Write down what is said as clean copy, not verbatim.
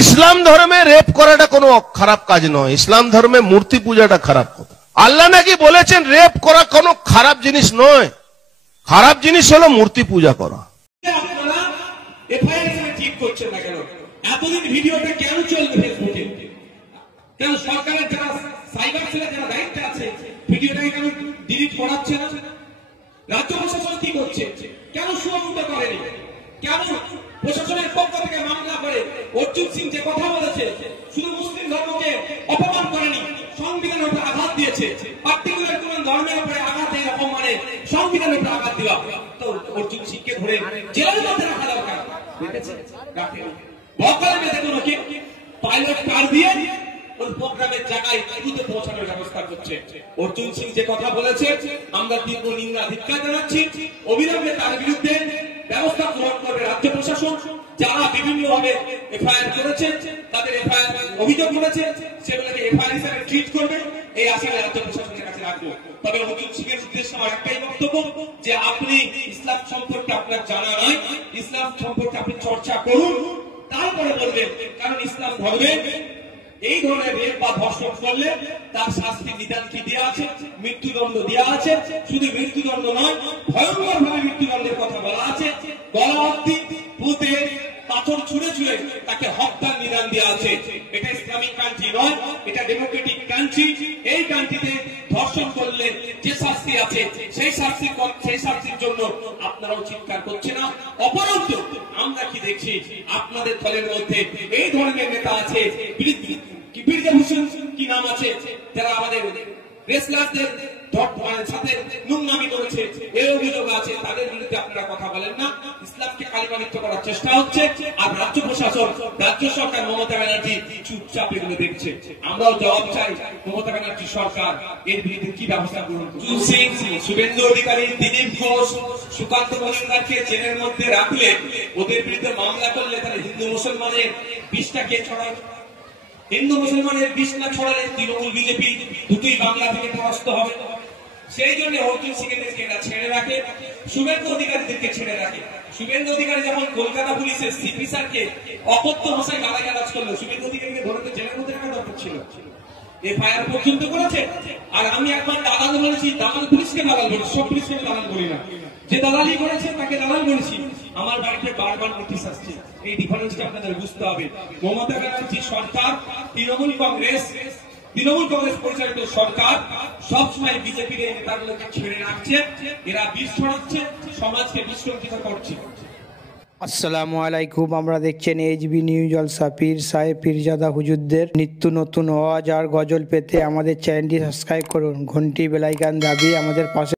ইসলাম ধর্মে রেপ করাটা কোনো খারাপ কাজ নয়। ইসলাম ধর্মে মূর্তি পূজাটা খারাপ কথা। আল্লাহ নাকি বলেছেন রেপ করা কোনো খারাপ জিনিস নয়, খারাপ জিনিস হলো মূর্তি পূজা করা। আপনারা এফআইআর হিসেবে ঠিক করছেন না কেন? এতদিন ভিডিওটা কেন চলবে ফেসবুকে? কেন সরকারের যারা সাইবার সেলের যারা দায়িত্বে আছে ভিডিওটাকে কেন ডিলিট করাচ্ছে না? রাজ্য প্রশাসন কি করছে? কেন সুরক্ষিত করেনি? কেন প্রশাসনের পক্ষ থেকে মামলা করে অর্জুন সিং যে কথা বলেছে শুধু মুসলিম ধর্মকে অপমান করেনি, সংবিধানের উপর আঘাত দিয়েছে, পার্টিকুলার কোন ধর্মের উপরে আঘাত এই অপমানে সংবিধানের উপর আঘাত দেওয়া, তো অর্জুন সিংকে ধরে জেলের মধ্যে রাখা দরকার। বকালে বেঁধে কোনো কি পাইলট কার দিয়ে ওই প্রোগ্রামের জায়গায় দ্রুত পৌঁছানোর ব্যবস্থা করছে। অর্জুন সিং যে কথা বলেছে আমরা তীব্র নিন্দা ধিক্কার জানাচ্ছি। অবিলম্বে তার বিরুদ্ধে ব্যবস্থা গ্রহণ করবে রাজ্য প্রশাসন। যারা বিভিন্নভাবে এফআইআর করেছে, তাদের এফআইআর অভিযোগ করেছে, সেগুলোকে এফআইআর হিসেবে ট্রিট করবে, এই আশায় রাজ্য প্রশাসনের কাছে রাখবো। তবে অর্জুন সিং এর উদ্দেশ্যে আমার একটাই বক্তব্য যে আপনি ইসলাম সম্পর্কে আপনার জানা নাই, ইসলাম সম্পর্কে আপনি চর্চা করুন, তারপরে বলবেন। কারণ ইসলাম ধর্মে এই ধরনের রেপ বা ধর্ষণ করলে তার শাস্তি নিদান কি দেওয়া আছে, মৃত্যুদণ্ড দেওয়া আছে। শুধু মৃত্যুদণ্ড নয়, ভয়ঙ্কর ভাবে মৃত্যুদণ্ডের কথা বলা আছে। গলা অবধি পুঁতে পাথর ছুঁড়ে ছুঁড়ে তাকে হত্যার নিদান দেওয়া আছে। এটা ইসলামিক কান্ট্রি নয়, এটা ডেমোক্রেটিক কান্ট্রি। এই কান্ট্রিতে ধর্ষণ করলে যে শাস্তি আছে সেই শাস্তির জন্য আপনারাও চিৎকার করছে না। অপরন্ত আমরা কি দেখছি, আপনাদের দলের মধ্যে এই ধরনের নেতা আছে, বীরভূষণ কি নাম আছে, যারা আমাদের রেসলারদের সাথে নোংরামি করেছে, এই অভিযোগ আছে। তাদের বিরুদ্ধে আপনারা কথা বলেন না। ইসলামকে কালিমালিপ্ত করার চেষ্টা হচ্ছে, আর রাজ্য প্রশাসন, রাজ্য সরকার মমতা ব্যানার্জি চুপচাপ এগুলো দেখছে। আমরাও জবাব চাই, মমতা ব্যানার্জি সরকার এর বিরুদ্ধে কি ব্যবস্থা গ্রহণ করছে। অর্জুন সিং, শুভেন্দু অধিকারী, দিলীপ ঘোষ, সুকান্ত মজুমদারকে জেলের মধ্যে রাখলে, ওদের বিরুদ্ধে মামলা করলে তাহলে হিন্দু মুসলমানের বিষটা কে ছড়ায়? হিন্দু মুসলমানের বিষ না ছড়ালে তৃণমূল বিজেপি দুটোই বাংলা থেকে পরাস্ত হবে। সেই জন্য অর্জুন সিং এদেরকে ছেড়ে রাখে, শুভেন্দু অধিকারীদেরকে ছেড়ে রাখে। শুভেন্দু অধিকারী যখন কলকাতা পুলিশের সিপি স্যারকে অকথ্য ভাষায় গালাগালাজ করলো, শুভেন্দু অধিকারীকে ধরে জেলের মধ্যে রাখা দরকার ছিল। এফআইআর পর্যন্ত করেছে। আর আমি একবার দালাল বলেছি, দালাল পুলিশকে দালাল বলেছি, সব পুলিশকে দালাল বলি না। যে দালালি করেছে তাকে দালাল বলেছি। আমার বাড়িতে বারবার নোটিশ আসছে। এই ডিফারেন্সটা আপনাদের বুঝতে হবে। মমতা ব্যানার্জি সরকার, তৃণমূল কংগ্রেস পরিচালিত সরকার সবসময় বিজেপির এই নেতাগুলোকে ছেড়ে রাখছে। এরা বিষ ছড়াচ্ছে, সমাজকে বিশৃঙ্খলিত করছে। আসসালামু আলাইকুম। আমরা দেখছেন এইচবি নিউজ জলসা। পীর সাহেব পীরজাদা হুজুরদের নিত্য নতুন ওয়াজ আর গজল পেতে আমাদের চ্যানেলটি সাবস্ক্রাইব করুন, ঘন্টি বেলাইকান দাবি আমাদের পাশে